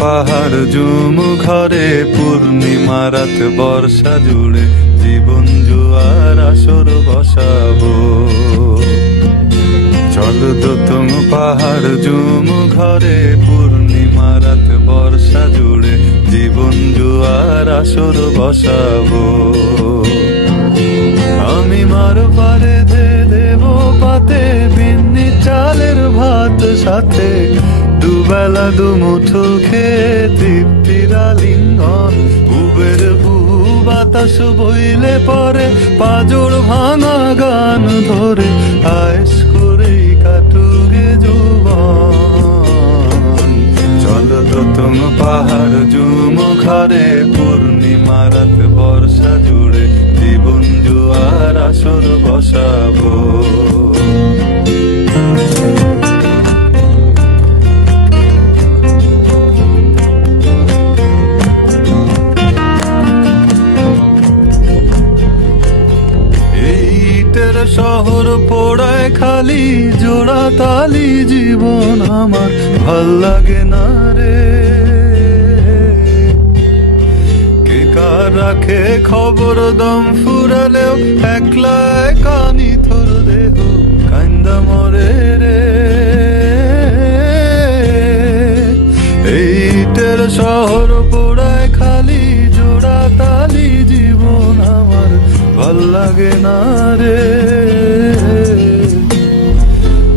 পাহাড় জুম ঘরে পূর্ণিমা রাত বর্ষা জুড়ে জীবন জুয়ার আসর বসাবো। চল দোতং পাহাড় জুম ঘরে পূর্ণিমা রাত বর্ষা জুড়ে জীবন জুয়ার আসর বসাবো। আমি মার পারে দেব পাতে বিন্নি চালের ভাত সাথে দুবেলা দুমুঠো খেয়ে তৃপ্তির আলিঙ্গন। উবের বহু বাতাস বইলে পরে পাজর ভাঙা গান ধরে আয়েস করেই কাটুগে যৌবন। চল দোতং পাহাড় জুম ঘরে পূর্ণিমা রাত বর্ষা জুড়ে জীবন জুয়ার আসর বসাবো। শহর পোড়ায় খালি জোড়া তালি জীবন আমার ভাল লাগে না রে। কে কার রাখে খবর দম ফুরালেও একলা কানি থর দেহ কান্দা মরে রে। এইটের শহর পোড়ায় খালি জোড়া তালি জীবন আমার ভাল লাগে না রে।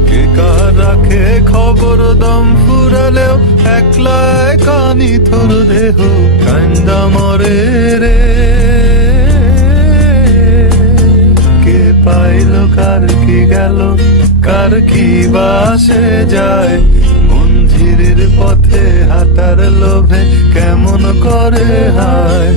কে কার রাখে খবর দম ফুরালেও একলা কানি থর দেহ কান্দা মরে রে। কে পাইল কার কি গেল কার কি বাসে যায় মঞ্জিরের পথে হাঁটার লোভে কেমন করে হায়।